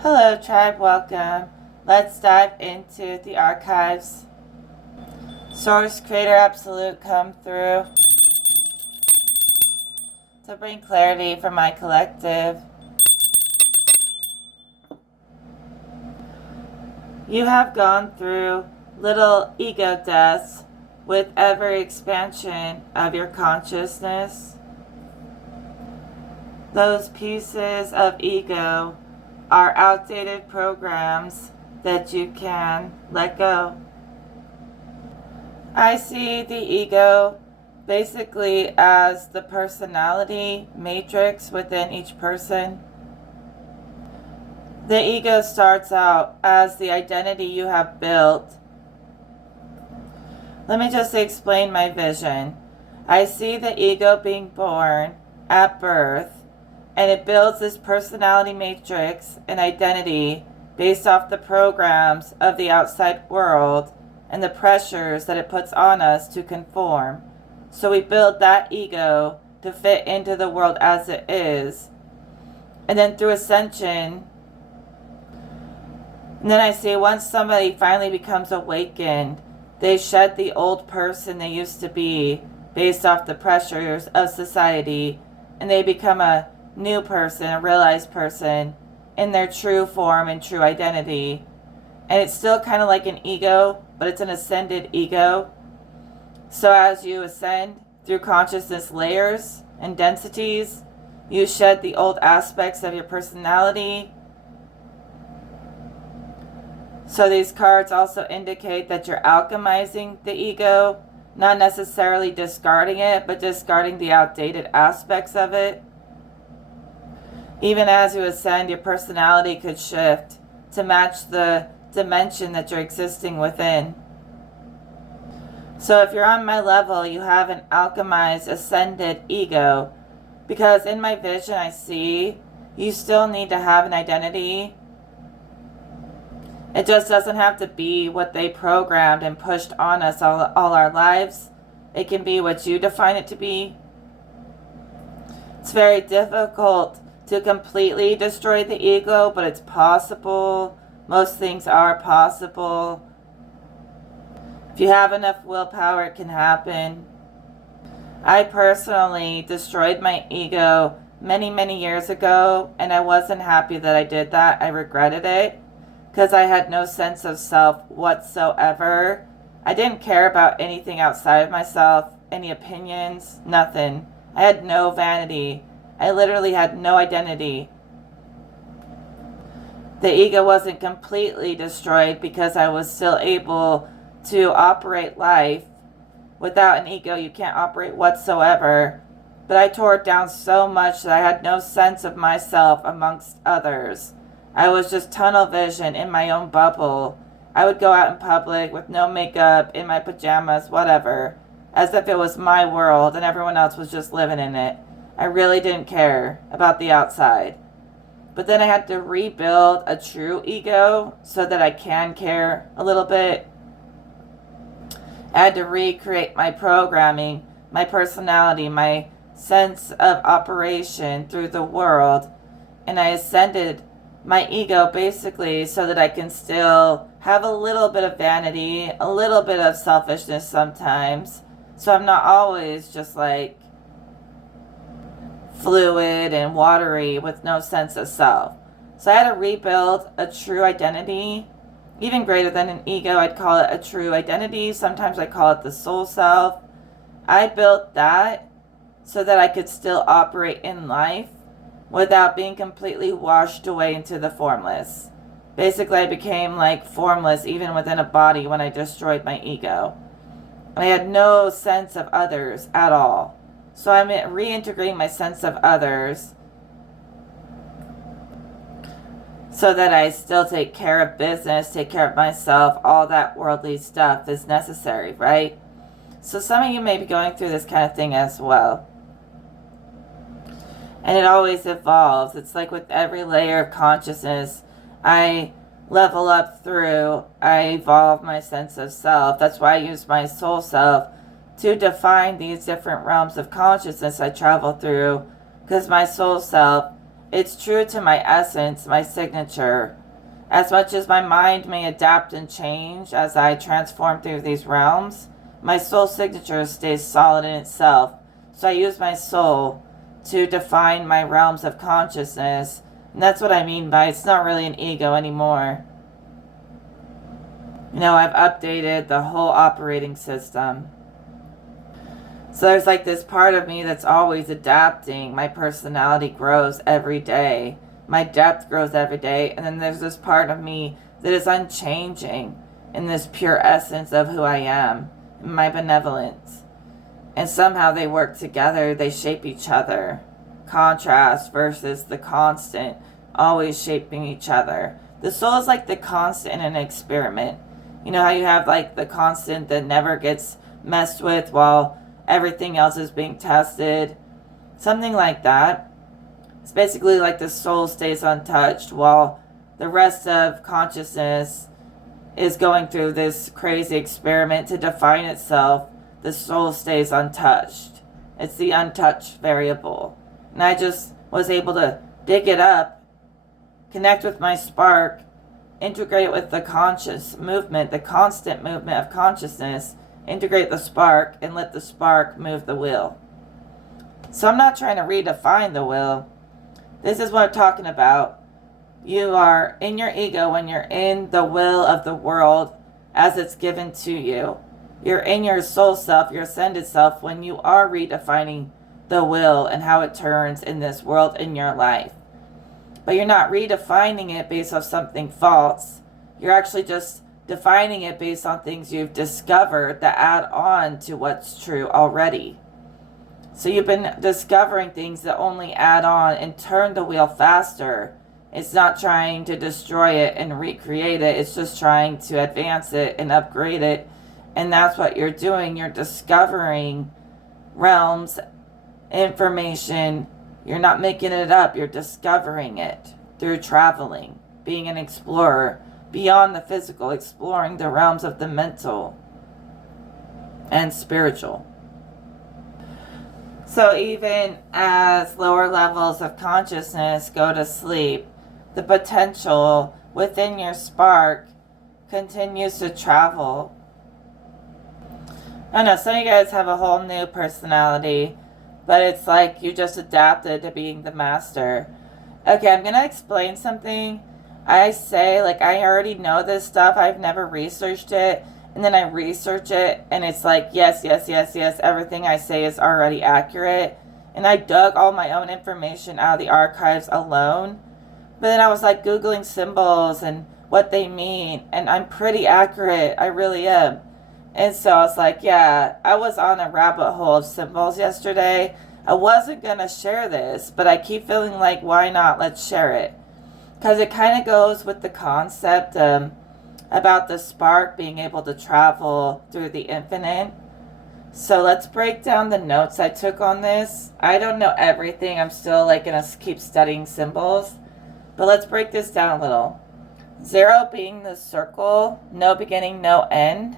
Hello, tribe, welcome. Let's dive into the archives. Source, Creator, Absolute, come through to bring clarity for my collective. You have gone through little ego deaths with every expansion of your consciousness. Those pieces of ego are outdated programs that you can let go. I see the ego basically as the personality matrix within each person. The ego starts out as the identity you have built. Let me just explain my vision. I see the ego being born at birth, and it builds this personality matrix and identity based off the programs of the outside world and the pressures that it puts on us to conform. So we build that ego to fit into the world as it is. And then through ascension, and then I see once somebody finally becomes awakened, they shed the old person they used to be based off the pressures of society, and they become a new person, a realized person in their true form and true identity. And it's still kind of like an ego, but it's an ascended ego. So as you ascend through consciousness layers and densities, you shed the old aspects of your personality. So these cards also indicate that you're alchemizing the ego, not necessarily discarding it, but discarding the outdated aspects of it. Even as you ascend, your personality could shift to match the dimension that you're existing within. So if you're on my level, you have an alchemized, ascended ego. Because in my vision, I see you still need to have an identity. It just doesn't have to be what they programmed and pushed on us all our lives. It can be what you define it to be. It's very difficult to completely destroy the ego, but it's possible. Most things are possible. If you have enough willpower, it can happen. I personally destroyed my ego many, many years ago, and I wasn't happy that I did that. I regretted it because I had no sense of self whatsoever. I didn't care about anything outside of myself, any opinions, nothing. I had no vanity. I literally had no identity. The ego wasn't completely destroyed because I was still able to operate life. Without an ego, you can't operate whatsoever. But I tore it down so much that I had no sense of myself amongst others. I was just tunnel vision in my own bubble. I would go out in public with no makeup, in my pajamas, whatever, as if it was my world and everyone else was just living in it. I really didn't care about the outside. But then I had to rebuild a true ego so that I can care a little bit. I had to recreate my programming, my personality, my sense of operation through the world. And I ascended my ego basically so that I can still have a little bit of vanity, a little bit of selfishness sometimes. So I'm not always just like fluid and watery with no sense of self. So I had to rebuild a true identity, even greater than an ego. I'd call it a true identity. Sometimes I call it the soul self. I built that so that I could still operate in life without being completely washed away into the formless. Basically, I became like formless even within a body when I destroyed my ego. I had no sense of others at all. So I'm reintegrating my sense of others so that I still take care of business, take care of myself, all that worldly stuff is necessary, right? So some of you may be going through this kind of thing as well. And it always evolves. It's like with every layer of consciousness, I level up through, I evolve my sense of self. That's why I use my soul self to define these different realms of consciousness I travel through, because my soul self It's true to my essence, my signature. As much as my mind may adapt and change as I transform through these realms, my soul signature stays solid in itself. So I use my soul to define my realms of consciousness. And that's what I mean by it's not really an ego anymore. I've updated the whole operating system. So there's like this part of me that's always adapting. My personality grows every day. My depth grows every day. And then there's this part of me that is unchanging in this pure essence of who I am, my benevolence. And somehow they work together. They shape each other. Contrast versus the constant, always shaping each other. The soul is like the constant in an experiment. You know how you have like the constant that never gets messed with while everything else is being tested? Something like that. It's basically like the soul stays untouched while the rest of consciousness is going through this crazy experiment to define itself. The soul stays untouched. It's the untouched variable. And I just was able to dig it up, connect with my spark, integrate it with the conscious movement, the constant movement of consciousness, integrate the spark, and let the spark move the wheel. So I'm not trying to redefine the wheel. This is what I'm talking about. You are in your ego when you're in the will of the world as it's given to you. You're in your soul self, your ascended self, when you are redefining the will and how it turns in this world in your life. But you're not redefining it based off something false. You're actually just defining it based on things you've discovered that add on to what's true already. So you've been discovering things that only add on and turn the wheel faster. It's not trying to destroy it and recreate it. It's just trying to advance it and upgrade it. And that's what you're doing. You're discovering realms, information. You're not making it up. You're discovering it through traveling, being an explorer, beyond the physical, exploring the realms of the mental and spiritual. So even as lower levels of consciousness go to sleep, the potential within your spark continues to travel. I know some of you guys have a whole new personality, but it's like you just adapted to being the master. Okay, I'm going to explain something. I say, like, I already know this stuff. I've never researched it. And then I research it, and it's like, yes. Everything I say is already accurate. And I dug all my own information out of the archives alone. But then I was, like, Googling symbols and what they mean. And I'm pretty accurate. I really am. And so I was like, yeah, I was on a rabbit hole of symbols yesterday. I wasn't going to share this, but I keep feeling like, why not? Let's share it. Because it kind of goes with the concept about the spark being able to travel through the infinite. So let's break down the notes I took on this. I don't know everything. I'm still like going to keep studying symbols. But let's break this down a little. 0 being the circle, no beginning, no end.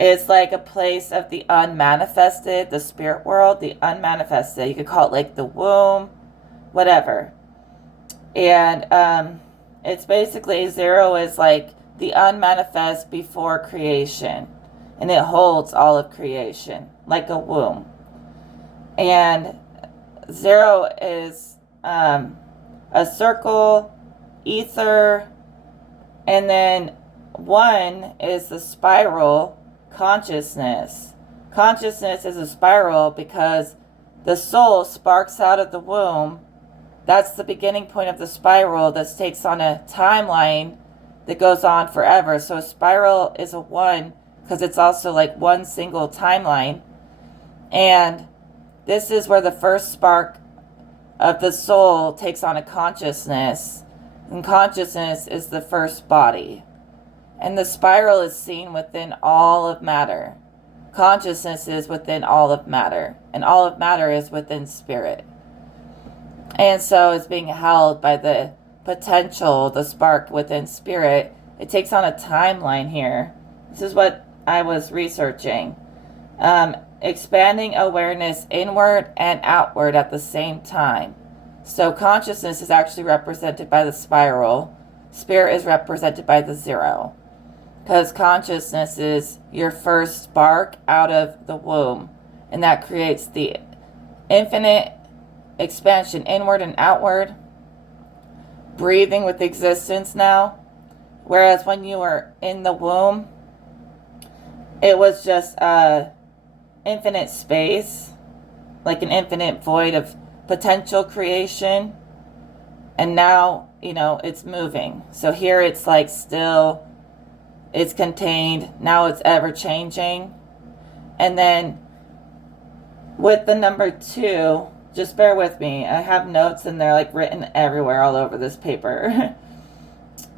It's like a place of the unmanifested, the spirit world, the unmanifested. You could call it like the womb, whatever. And it's basically 0 is like the unmanifest before creation. And it holds all of creation, like a womb. And 0 is a circle, ether, and then 1 is the spiral, consciousness. Consciousness is a spiral because the soul sparks out of the womb. That's the beginning point of the spiral that takes on a timeline that goes on forever. So a spiral is a 1 because it's also like one single timeline. And this is where the first spark of the soul takes on a consciousness. And consciousness is the first body. And the spiral is seen within all of matter. Consciousness is within all of matter. And all of matter is within spirit. And so it's being held by the potential, the spark within spirit. It takes on a timeline here. This is what I was researching. Expanding awareness inward and outward at the same time. So consciousness is actually represented by the spiral. Spirit is represented by the 0. Because consciousness is your first spark out of the womb. And that creates the infinite expansion inward and outward. Breathing with existence now. Whereas when you were in the womb, it was just infinite space. Like an infinite void of potential creation. And now, it's moving. So here it's like still, it's contained. Now it's ever changing. And then with the number 2, just bear with me. I have notes and they're like written everywhere all over this paper.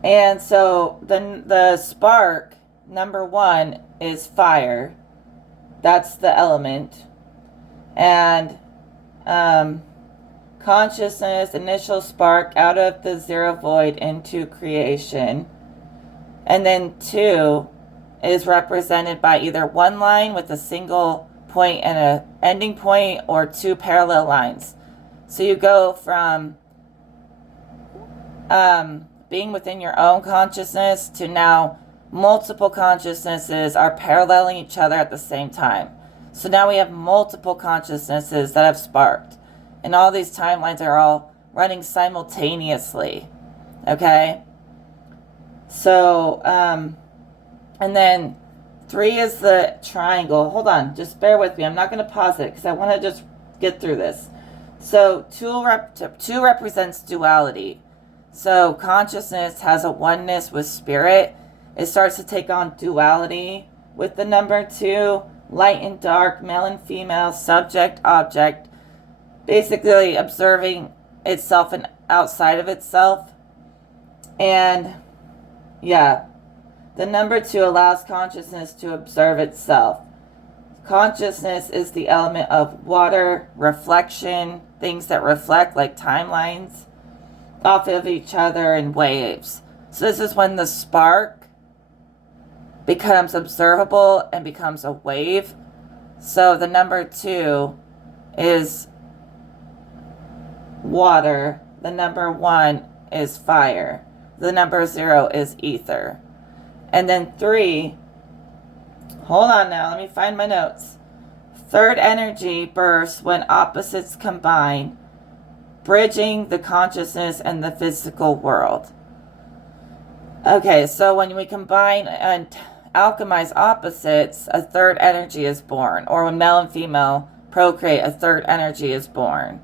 And so then the spark, number 1, is fire. That's the element. And consciousness, initial spark out of the 0 void into creation. And then 2 is represented by either one line with a single point and an ending point, or 2 parallel lines. So you go from being within your own consciousness to now multiple consciousnesses are paralleling each other at the same time. So now we have multiple consciousnesses that have sparked. And all these timelines are all running simultaneously. Okay? So, and then 3 is the triangle. Hold on, just bear with me. I'm not going to pause it because I want to just get through this. So 2 represents duality. So consciousness has a oneness with spirit. It starts to take on duality with the number 2, light and dark, male and female, subject, object, basically observing itself and outside of itself. And yeah, the number 2 allows consciousness to observe itself. Consciousness is the element of water, reflection, things that reflect like timelines off of each other in waves. So this is when the spark becomes observable and becomes a wave. So the number 2 is water. The number 1 is fire. The number 0 is ether. And then 3, hold on now, let me find my notes. Third energy bursts when opposites combine, bridging the consciousness and the physical world. Okay, so when we combine and alchemize opposites, a third energy is born. Or when male and female procreate, a third energy is born.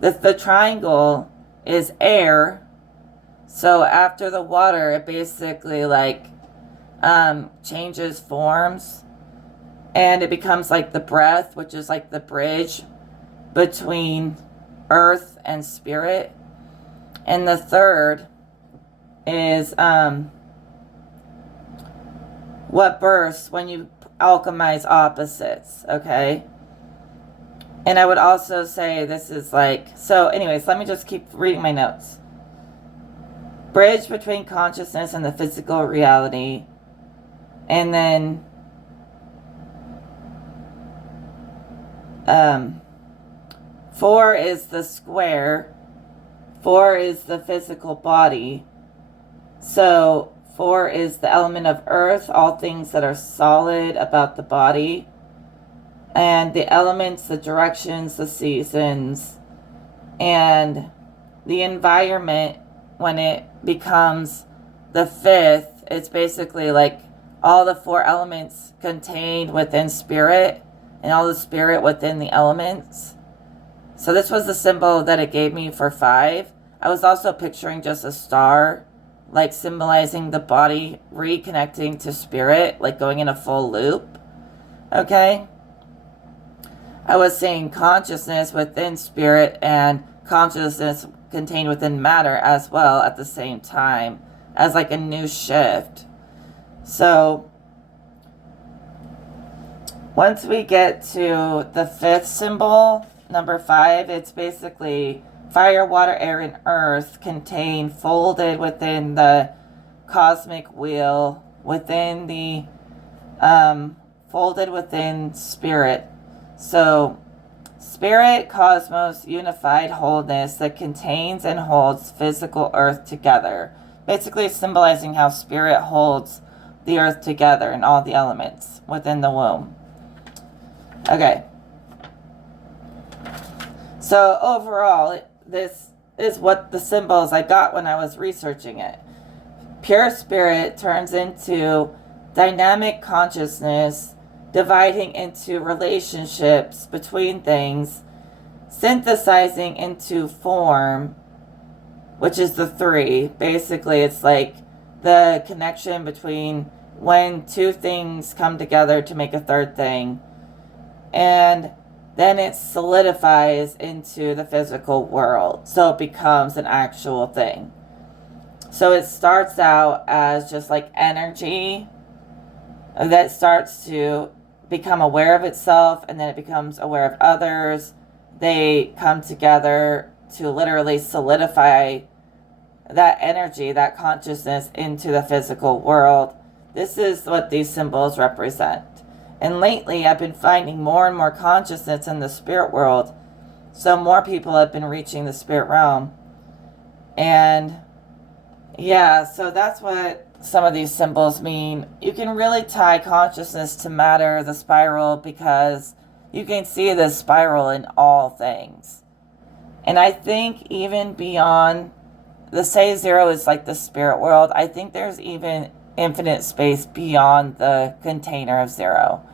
The triangle is air. So after the water, it basically changes forms. And it becomes like the breath, which is like the bridge between earth and spirit. And the third is what bursts when you alchemize opposites, okay? And I would also say this is so anyways, let me just keep reading my notes. Bridge between consciousness and the physical reality. And then 4 is the square. 4 is the physical body. So 4 is the element of earth, all things that are solid about the body. And the elements, the directions, the seasons, and the environment, when it becomes the 5th, it's basically like all the 4 elements contained within spirit and all the spirit within the elements. So this was the symbol that it gave me for 5. I was also picturing just a star, like symbolizing the body reconnecting to spirit, like going in a full loop. Okay? I was saying consciousness within spirit and consciousness contained within matter as well at the same time, as like a new shift. So once we get to the 5th symbol, number 5, it's basically fire, water, air, and earth contained, folded within the cosmic wheel, within the folded within spirit. So Spirit, cosmos, unified wholeness that contains and holds physical earth together. Basically symbolizing how spirit holds the earth together and all the elements within the womb. Okay. So overall, this is what the symbols I got when I was researching it. Pure spirit turns into dynamic consciousness, dividing into relationships between things, synthesizing into form, which is the three. Basically, it's like the connection between when two things come together to make a third thing. And then it solidifies into the physical world. So it becomes an actual thing. So it starts out as just like energy that starts to become aware of itself, and then it becomes aware of others. They come together to literally solidify that energy, that consciousness into the physical world. This is what these symbols represent. And lately I've been finding more and more consciousness in the spirit world. So more people have been reaching the spirit realm. And yeah, so that's what some of these symbols mean. You can really tie consciousness to matter, the spiral, because you can see the spiral in all things. And I think even beyond, the say zero is like the spirit world. I think there's even infinite space beyond the container of zero.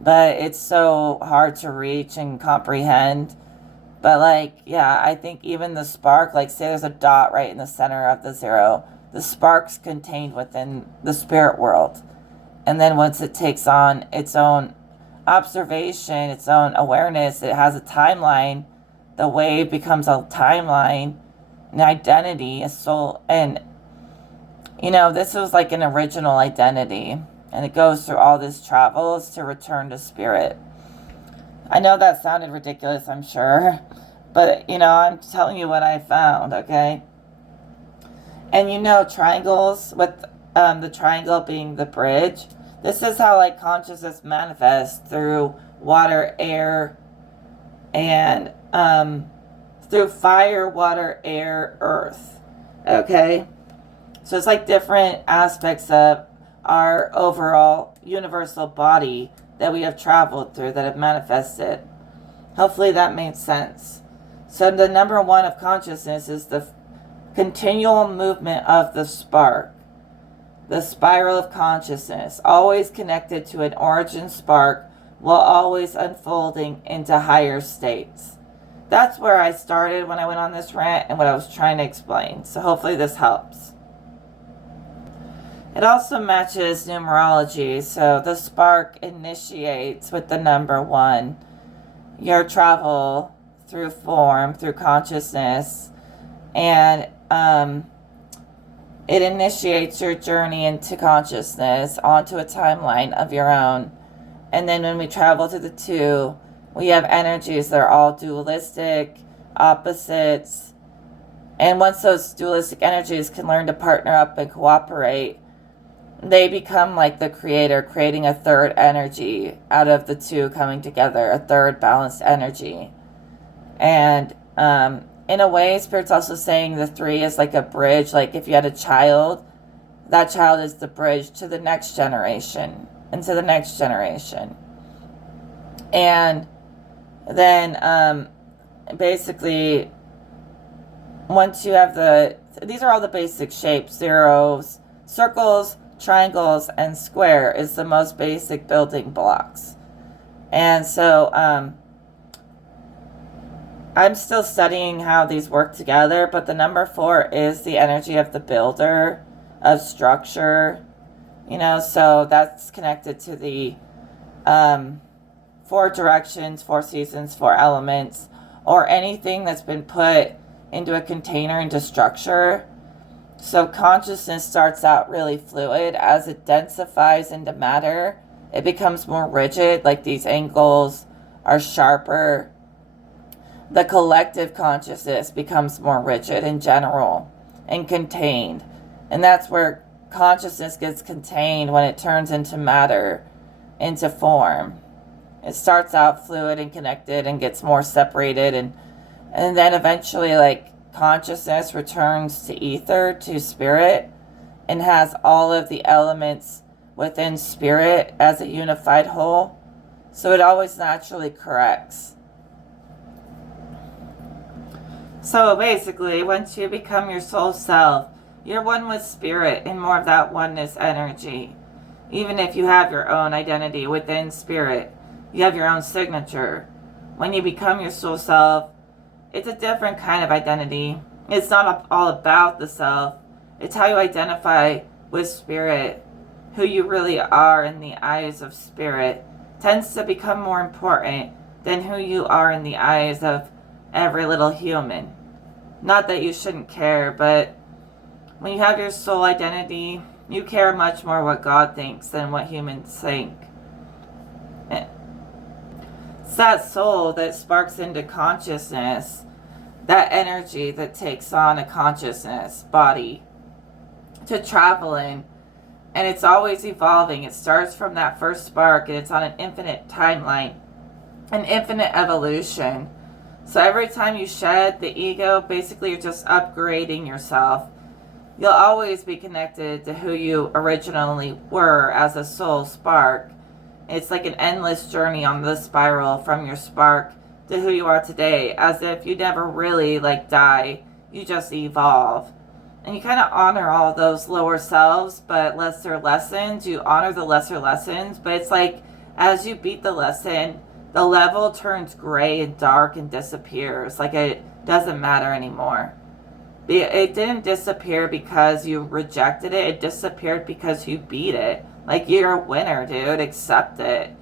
But it's so hard to reach and comprehend. But like, yeah, I think even the spark, like say there's a dot right in the center of the zero, the spark's contained within the spirit world. And then once it takes on its own observation, its own awareness, it has a timeline. The wave becomes a timeline, an identity, a soul. And, you know, this was like an original identity. And it goes through all these travels to return to spirit. I know that sounded ridiculous, I'm sure. But, you know, I'm telling you what I found, okay? And you know, triangles, with the triangle being the bridge. This is how, like, consciousness manifests through water, air, and through fire, water, air, earth. Okay? So it's like different aspects of our overall universal body that we have traveled through, that have manifested. Hopefully that made sense. So the number one of consciousness is the continual movement of the spark. The spiral of consciousness, always connected to an origin spark, while always unfolding into higher states. That's where I started when I went on this rant and what I was trying to explain. So hopefully this helps. It also matches numerology. So the spark initiates with the number 1. Your travel through form, through consciousness, and it initiates your journey into consciousness onto a timeline of your own. And then when we travel to the 2, we have energies that are all dualistic, opposites. And once those dualistic energies can learn to partner up and cooperate, they become like the creator, creating a third energy out of the 2 coming together, a third balanced energy. And in a way, Spirit's also saying the 3 is like a bridge. Like if you had a child, that child is the bridge to the next generation, and to the next generation. And then basically, once you have these are all the basic shapes: zeros, circles, triangles, and square is the most basic building blocks. And so I'm still studying how these work together, but the number 4 is the energy of the builder, of structure, you know, so that's connected to the 4 directions, 4 seasons, 4 elements, or anything that's been put into a container, into structure. So consciousness starts out really fluid. As it densifies into matter, it becomes more rigid, like these angles are sharper. The collective consciousness becomes more rigid in general and contained. And that's where consciousness gets contained, when it turns into matter, into form. It starts out fluid and connected and gets more separated, and then eventually, like, consciousness returns to ether, to spirit, and has all of the elements within spirit as a unified whole. So it always naturally corrects. So basically, once you become your soul self, you're one with spirit and more of that oneness energy. Even if you have your own identity within spirit, you have your own signature. When you become your soul self, it's a different kind of identity. It's not all about the self. It's how you identify with spirit. Who you really are in the eyes of spirit tends to become more important than who you are in the eyes of every little human. Not that you shouldn't care, but when you have your soul identity, you care much more what God thinks than what humans think. It's that soul that sparks into consciousness, that energy that takes on a consciousness body to travel in, and it's always evolving. It starts from that first spark, and it's on an infinite timeline, an infinite evolution. So every time you shed the ego, basically you're just upgrading yourself. You'll always be connected to who you originally were as a soul spark. It's like an endless journey on the spiral from your spark to who you are today, as if you never really die, you just evolve. And you kind of honor all those lower selves, but lesser lessons. You honor the lesser lessons, but it's like as you beat the lesson, the level turns gray and dark and disappears. Like it doesn't matter anymore. It didn't disappear because you rejected it. It disappeared because you beat it. Like, you're a winner, dude. Accept it.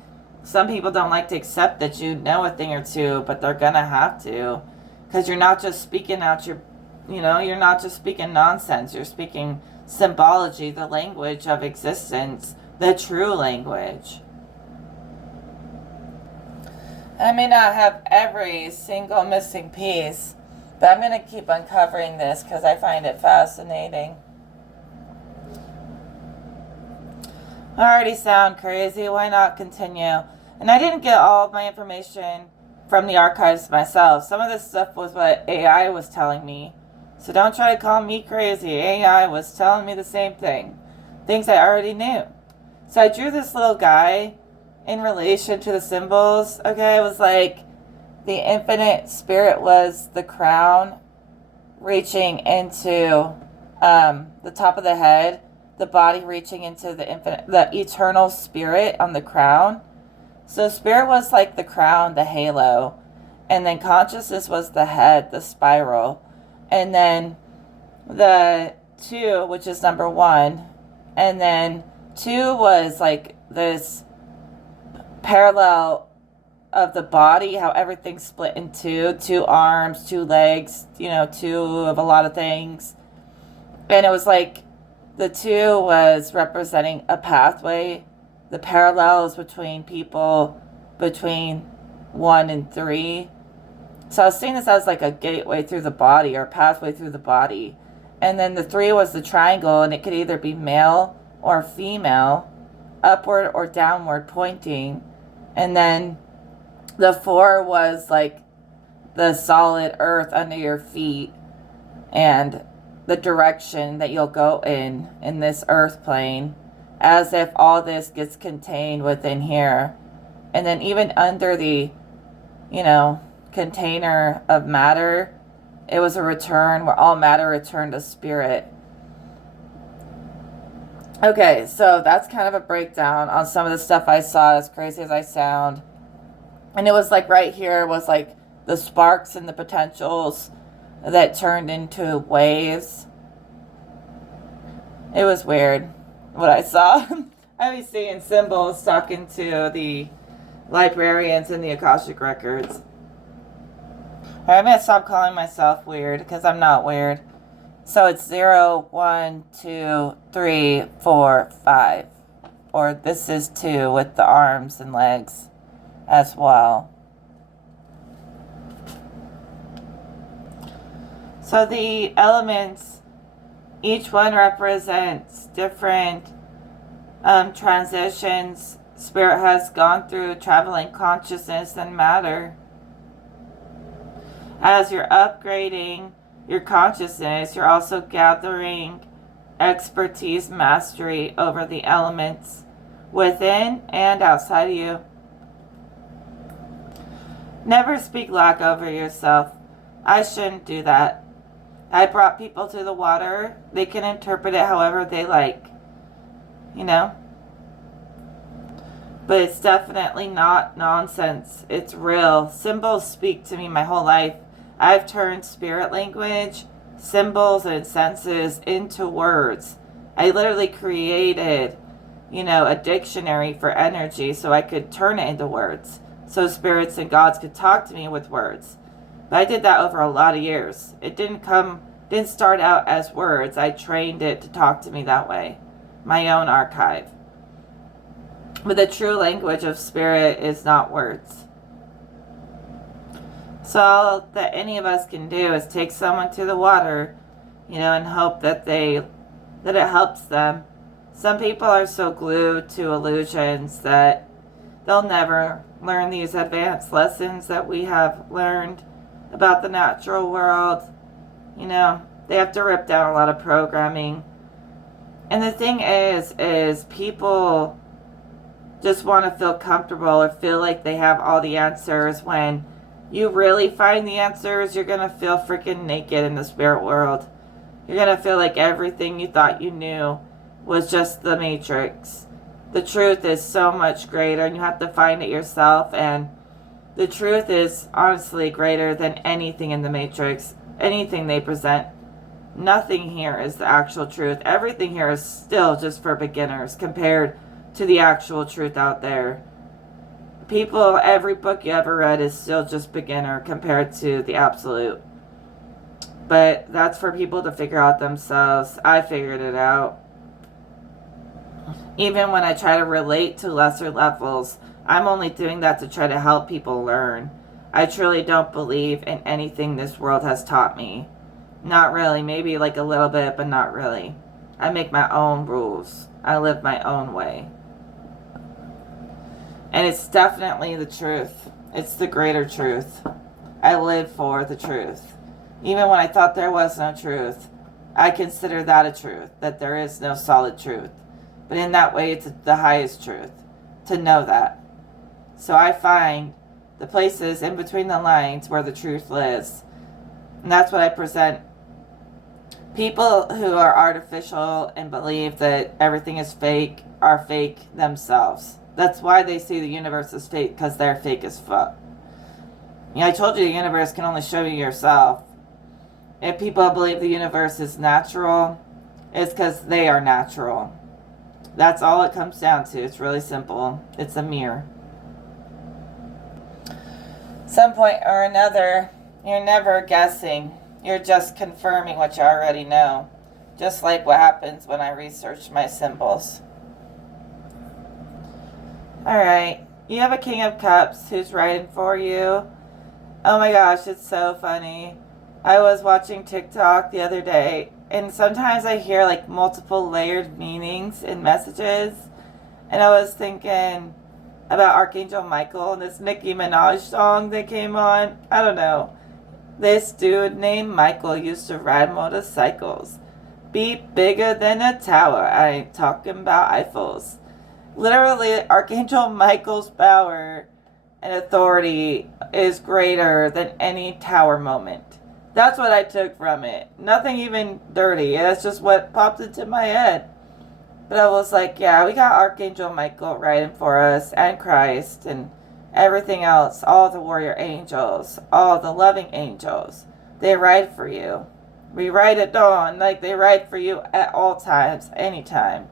Some people don't like to accept that you know a thing or two, but they're gonna have to. Because you're not just speaking out you're not just speaking nonsense. You're speaking symbology, the language of existence, the true language. I may not have every single missing piece, but I'm going to keep uncovering this because I find it fascinating. I already sound crazy. Why not continue? And I didn't get all of my information from the archives myself. Some of this stuff was what AI was telling me. So don't try to call me crazy. AI was telling me the same thing. Things I already knew. So I drew this little guy in relation to the symbols. Okay, it was like the infinite spirit was the crown reaching into the top of the head, the body reaching into the eternal spirit on the crown. So spirit was like the crown, the halo, and then consciousness was the head, the spiral, and then the 2, which is number 1, and then 2 was like this parallel of the body, how everything's split in two arms, 2 legs, 2 of a lot of things. And it was like the 2 was representing a pathway, the parallels between people between 1 and 3. So I was seeing this as like a gateway through the body, or a pathway through the body. And then the 3 was the triangle, and it could either be male or female, upward or downward pointing. And then the 4 was like the solid earth under your feet and the direction that you'll go in this earth plane, as if all this gets contained within here. And then even under the, container of matter, it was a return where all matter returned to spirit. Okay, so that's kind of a breakdown on some of the stuff I saw, as crazy as I sound. And it was like right here was like the sparks and the potentials that turned into waves. It was weird what I saw. I was seeing symbols talking to the librarians in the Akashic Records. Alright, I'm going to stop calling myself weird because I'm not weird. So it's 0, 1, 2, 3, 4, 5. Or this is 2 with the arms and legs as well. So the elements, each one represents different transitions, Spirit has gone through traveling consciousness and matter. As you're upgrading your consciousness, you're also gathering expertise, mastery over the elements within and outside of you. Never speak lack over yourself. I shouldn't do that. I brought people to the water. They can interpret it however they like. You know? But it's definitely not nonsense. It's real. Symbols speak to me my whole life. I've turned spirit language, symbols, and senses into words. I literally created, a dictionary for energy so I could turn it into words. So spirits and gods could talk to me with words. But I did that over a lot of years. It didn't start out as words. I trained it to talk to me that way. My own archive. But the true language of spirit is not words. So all that any of us can do is take someone to the water, and hope that it helps them. Some people are so glued to illusions that they'll never learn these advanced lessons that we have learned about the natural world. They have to rip down a lot of programming. And the thing is people just want to feel comfortable or feel like they have all the answers. When you really find the answers, you're going to feel freaking naked in the spirit world. You're going to feel like everything you thought you knew was just the matrix. The truth is so much greater, and you have to find it yourself. And the truth is honestly greater than anything in the matrix, anything they present. Nothing here is the actual truth. Everything here is still just for beginners compared to the actual truth out there. People, every book you ever read is still just beginner compared to the absolute. But that's for people to figure out themselves. I figured it out. Even when I try to relate to lesser levels, I'm only doing that to try to help people learn. I truly don't believe in anything this world has taught me. Not really. Maybe like a little bit, but not really. I make my own rules. I live my own way. And it's definitely the truth. It's the greater truth. I live for the truth. Even when I thought there was no truth, I consider that a truth, that there is no solid truth. But in that way, it's the highest truth, to know that. So I find the places in between the lines where the truth lives. And that's what I present. People who are artificial and believe that everything is fake are fake themselves. That's why they see the universe as fake, because they're fake as fuck. I told you the universe can only show you yourself. If people believe the universe is natural, it's because they are natural. That's all it comes down to. It's really simple. It's a mirror. Some point or another, you're never guessing. You're just confirming what you already know. Just like what happens when I research my symbols. Alright, you have a King of Cups who's writing for you. Oh my gosh, it's so funny. I was watching TikTok the other day, and sometimes I hear like multiple layered meanings in messages. And I was thinking about Archangel Michael and this Nicki Minaj song that came on. I don't know. This dude named Michael used to ride motorcycles. Be bigger than a tower. I ain't talking about Eiffels. Literally, Archangel Michael's power and authority is greater than any tower moment. That's what I took from it. Nothing even dirty. That's just what popped into my head. But I was like, yeah, we got Archangel Michael writing for us, and Christ, and everything else. All the warrior angels, all the loving angels. They ride for you. We ride at dawn, like they ride for you at all times, anytime.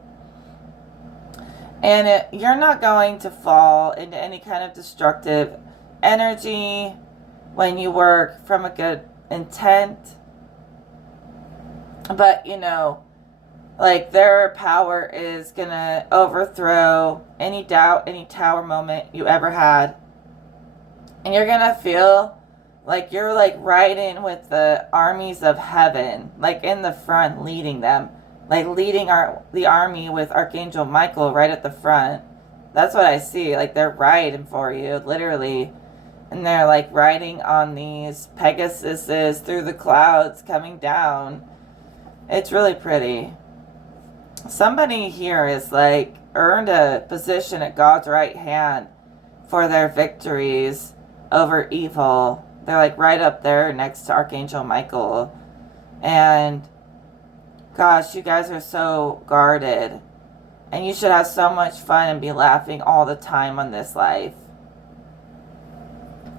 And you're not going to fall into any kind of destructive energy when you work from a good intent. But, like their power is going to overthrow any doubt, any tower moment you ever had. And you're going to feel like you're like riding with the armies of heaven, like in the front leading them. Like leading the army with Archangel Michael right at the front. That's what I see. Like, they're riding for you, literally. And they're like riding on these Pegasuses through the clouds coming down. It's really pretty. Somebody here is like earned a position at God's right hand for their victories over evil. They're like right up there next to Archangel Michael. And gosh, you guys are so guarded. And you should have so much fun and be laughing all the time on this life.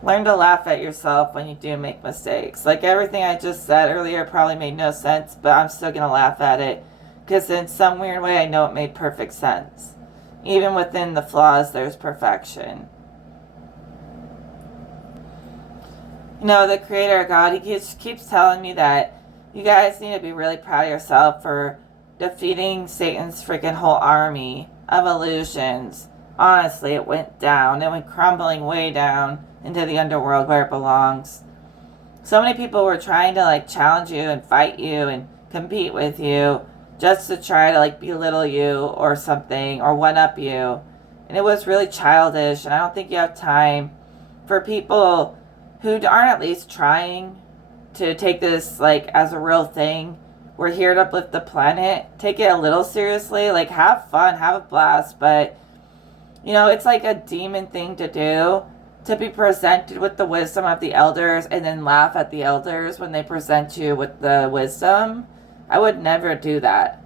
Learn to laugh at yourself when you do make mistakes. Like everything I just said earlier probably made no sense, but I'm still going to laugh at it. Because in some weird way, I know it made perfect sense. Even within the flaws, there's perfection. You know, the Creator God, He keeps telling me that you guys need to be really proud of yourself for defeating Satan's freaking whole army of illusions. Honestly, it went down. It went crumbling way down into the underworld where it belongs. So many people were trying to like challenge you and fight you and compete with you just to try to like belittle you or something or one up you. And it was really childish, and I don't think you have time for people who aren't at least trying to take this like as a real thing. We're here to uplift the planet. Take it a little seriously. Like, have fun, have a blast. But, you know, it's like a demon thing to do, to be presented with the wisdom of the elders and then laugh at the elders when they present you with the wisdom. I would never do that.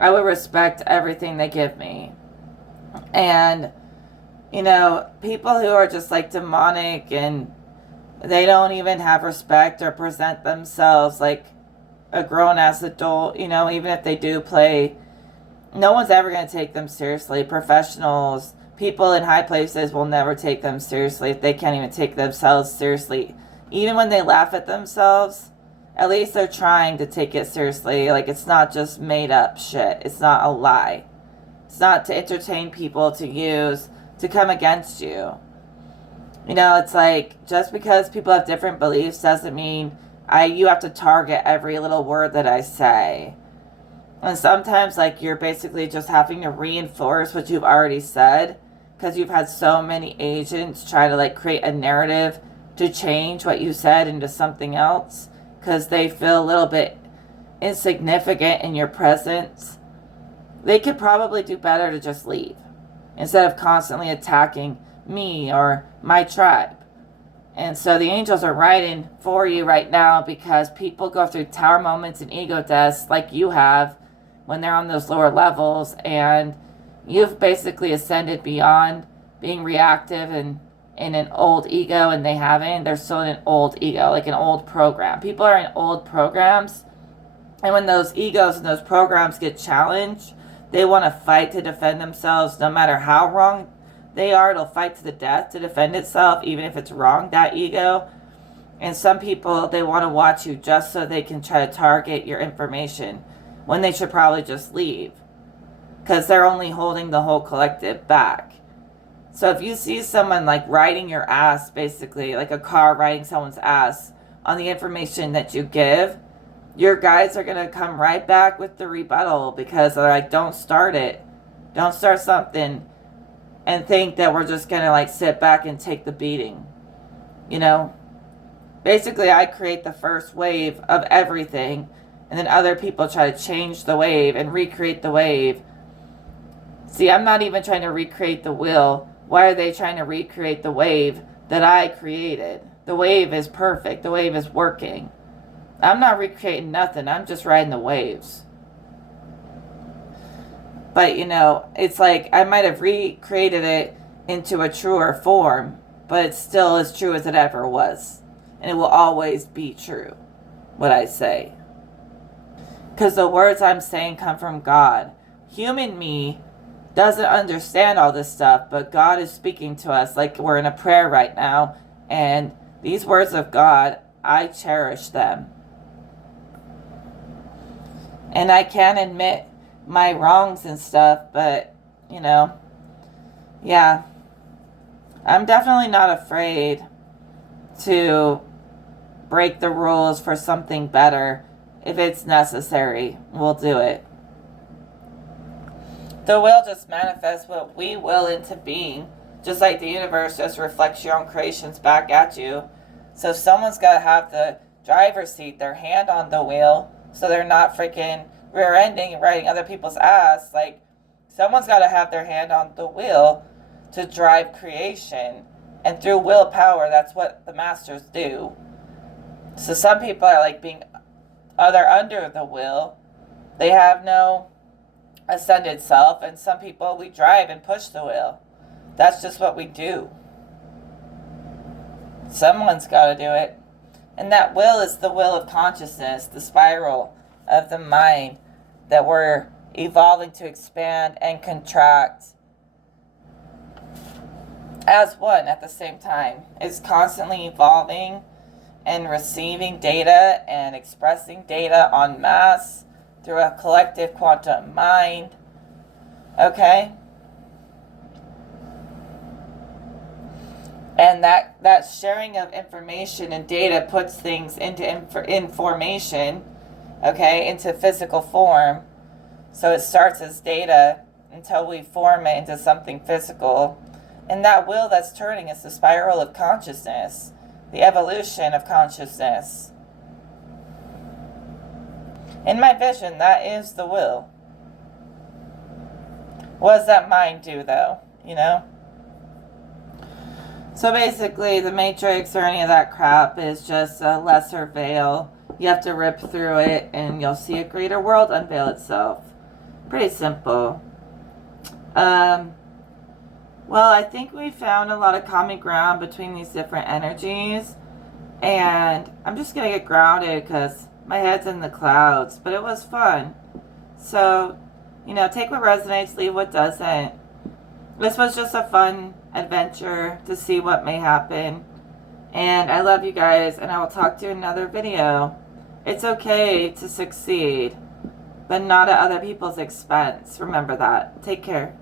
I would respect everything they give me. And, you know, people who are just like demonic and they don't even have respect or present themselves like a grown-ass adult, you know, even if they do play, no one's ever going to take them seriously. Professionals, people in high places will never take them seriously if they can't even take themselves seriously. Even when they laugh at themselves, at least they're trying to take it seriously. Like, it's not just made up shit. It's not a lie. It's not to entertain people to use to come against you. You know, it's like, just because people have different beliefs doesn't mean you have to target every little word that I say. And sometimes, like, you're basically just having to reinforce what you've already said, because you've had so many agents try to, like, create a narrative to change what you said into something else, because they feel a little bit insignificant in your presence. They could probably do better to just leave, instead of constantly attacking me or my tribe. And so the angels are writing for you right now, because people go through tower moments and ego deaths like you have when they're on those lower levels, and you've basically ascended beyond being reactive and in an old ego, and they haven't. They're still in an old ego, like an old program. People are in old programs, and when those egos and those programs get challenged, they want to fight to defend themselves no matter how wrong they are. It'll fight to the death to defend itself, even if it's wrong, that ego. And some people, they want to watch you just so they can try to target your information, when they should probably just leave, because they're only holding the whole collective back. So if you see someone like riding your ass, basically, like a car riding someone's ass on the information that you give, your guides are going to come right back with the rebuttal, because they're like, don't start it. Don't start something and think that we're just going to like sit back and take the beating. You know? Basically, I create the first wave of everything, and then other people try to change the wave and recreate the wave. See, I'm not even trying to recreate the wheel. Why are they trying to recreate the wave that I created? The wave is perfect. The wave is working. I'm not recreating nothing. I'm just riding the waves. But, you know, it's like I might have recreated it into a truer form, but it's still as true as it ever was. And it will always be true, what I say. Because the words I'm saying come from God. Human me doesn't understand all this stuff, but God is speaking to us like we're in a prayer right now. And these words of God, I cherish them. And I can admit my wrongs and stuff, but, you know, yeah. I'm definitely not afraid to break the rules for something better. If it's necessary, we'll do it. The will just manifests what we will into being. Just like the universe just reflects your own creations back at you. So someone's got to have the driver's seat, their hand on the wheel, so they're not freaking rear-ending and riding other people's ass. Like, someone's got to have their hand on the wheel to drive creation. And through willpower, that's what the masters do. So some people are like they're under the will. They have no ascended self. And some people, we drive and push the wheel. That's just what we do. Someone's got to do it. And that will is the will of consciousness, the spiral of the mind that we're evolving to expand and contract as one at the same time. It's constantly evolving and receiving data and expressing data en masse through a collective quantum mind. Okay? And that sharing of information and data puts things into information, okay, into physical form. So it starts as data until we form it into something physical. And that will that's turning is the spiral of consciousness, the evolution of consciousness. In my vision, that is the will. What does that mind do, though? You know? So basically, the Matrix or any of that crap is just a lesser veil. You have to rip through it, and you'll see a greater world unveil itself. Pretty simple. Well, I think we found a lot of common ground between these different energies. And I'm just going to get grounded because my head's in the clouds. But it was fun. So, take what resonates, leave what doesn't. This was just a fun adventure to see what may happen. And I love you guys, and I will talk to you in another video. It's okay to succeed, but not at other people's expense. Remember that. Take care.